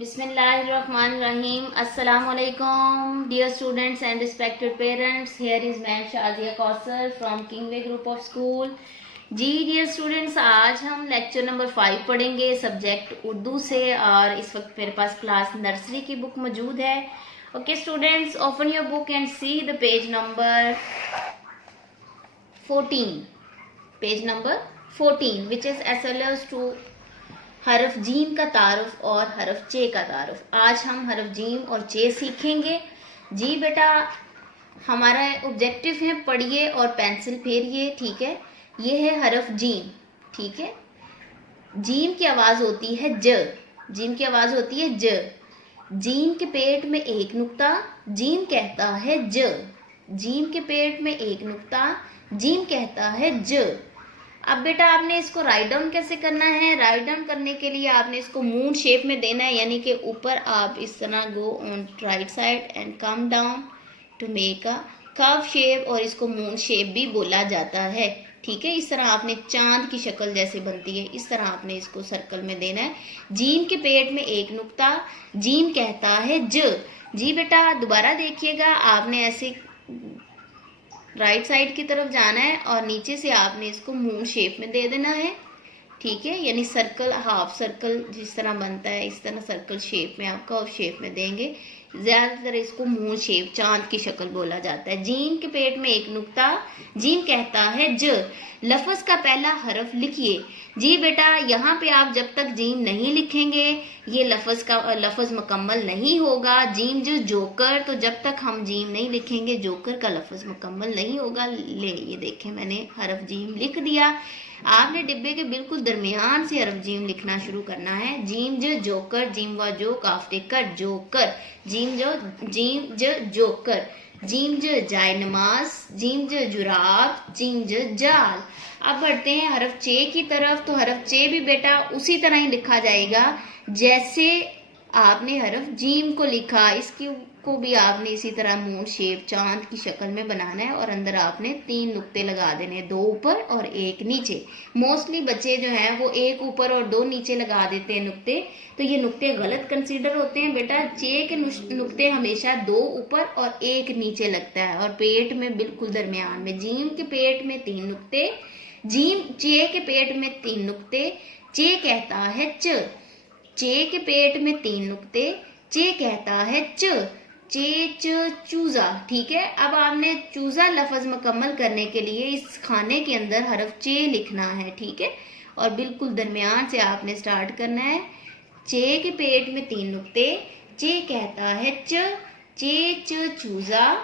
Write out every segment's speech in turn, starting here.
Bismillahirrahmanirrahim. Assalamu alaikum, dear students and respected parents. Here is मैं Shazia Kausar from Kingway Group of School. जी dear students, आज हम lecture number 5 पढ़ेंगे subject Urdu से और इस वक्त मेरे पास क्लास नर्सरी की बुक मौजूद है. Okay students, open your book and see the page number 14. Page number 14 which is SLS two हरफ जीम का तारुफ और हरफ चे का तारुफ. आज हम हरफ जीम और चे सीखेंगे. जी बेटा, हमारा ऑब्जेक्टिव है पढ़िए और पेंसिल फेरिए. ठीक है, ये है हरफ जीम. ठीक है, जीम की आवाज होती है ज. जीम की आवाज होती है ज. जीम के पेट में एक नुक्ता, जीम कहता है ज. जीम के पेट में एक नुक्ता, जीम कहता है ज. अब बेटा आपने इसको राइट डाउन कैसे करना है? राइट डाउन करने के लिए आपने इसको मून शेप में देना है, यानी कि ऊपर आप इस तरह go on right side and come down to make a curve shape, और इसको मून शेप भी बोला जाता है. ठीक है, इस तरह आपने चांद की शक्ल जैसे बनती है, इस तरह आपने इसको सर्कल में देना है. जीम के पेट में एक नुक्ता, जीम कहता है ज. जी बेटा दोबारा देखिएगा, आपने ऐसे राइट साइड की तरफ जाना है और नीचे से आपने इसको मून शेप में दे देना है. ठीक है, यानी सर्कल, हाफ सर्कल जिस तरह बनता है इस तरह सर्कल शेप में आप कर्व शेप में देंगे. ज्यादातर इसको मून शेप, चांद की शक्ल बोला जाता है. जीम के पेट में एक नुक्ता, जीम कहता है ज. लफ्ज का पहला हरफ लिखिए. जी बेटा, यहाँ पे आप जब तक जीम नहीं लिखेंगे ये लफ्ज मुकम्मल नहीं होगा. जीम जो जोकर, तो जब तक हम जीम नहीं लिखेंगे जोकर का लफ्ज मुकम्मल नहीं होगा. ले ये देखें, मैंने हरफ जीम लिख दिया. आपने डिब्बे के बिल्कुल दरमियान से हरफ जीम लिखना शुरू करना है. जीम ज जोकर, जीम व जो काफते कर जोकर, जीम ज जोकर, जीम ज जाय नमाज, जीम ज जुराब, जीम ज जाल. अब बढ़ते हैं हरफ चे की तरफ. तो हरफ चे भी बेटा उसी तरह ही लिखा जाएगा जैसे आपने हरफ जीम को लिखा. इसकी को भी आपने इसी तरह मून शेप, चांद की शक्ल में बनाना है और अंदर आपने 3 नुक्ते लगा देने, 2 ऊपर और 1 नीचे. मोस्टली बच्चे जो हैं वो 1 ऊपर और 2 नीचे लगा देते हैं नुक्ते, तो ये नुक्ते गलत कंसीडर होते हैं. बेटा चे के नुक्ते हमेशा 2 ऊपर और 1 नीचे लगता है, और पेट में बिल्कुल दरमियान में. जीम के पेट में 3 नुक्ते, जीम चे के पेट में 3 नुक्ते, चे कहता है च. चे के पेट में 3 नुक्ते, चे कहता है च. चे च चूजा. ठीक है, अब आपने चूजा लफ्ज मुकम्मल करने के लिए इस खाने के अंदर हरफ चे लिखना है. ठीक है, और बिल्कुल दरमियान से आपने स्टार्ट करना है. चे के पेट में 3 नुक्ते, चे कहता है च. चे च चूजा,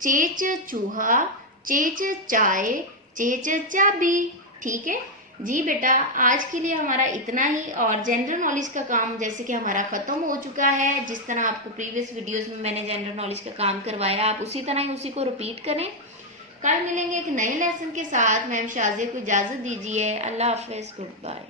चे च चूहा, चे च चाय, चे च चाबी. ठीक है जी बेटा, आज के लिए हमारा इतना ही. और जनरल नॉलेज का काम जैसे कि हमारा ख़त्म हो चुका है. जिस तरह आपको प्रीवियस वीडियोस में मैंने जनरल नॉलेज का काम करवाया, आप उसी तरह ही उसी को रिपीट करें. कल मिलेंगे एक नए लेसन के साथ. मैम शाजिया को इजाज़त दीजिए. अल्लाह हाफिज़, गुड बाय.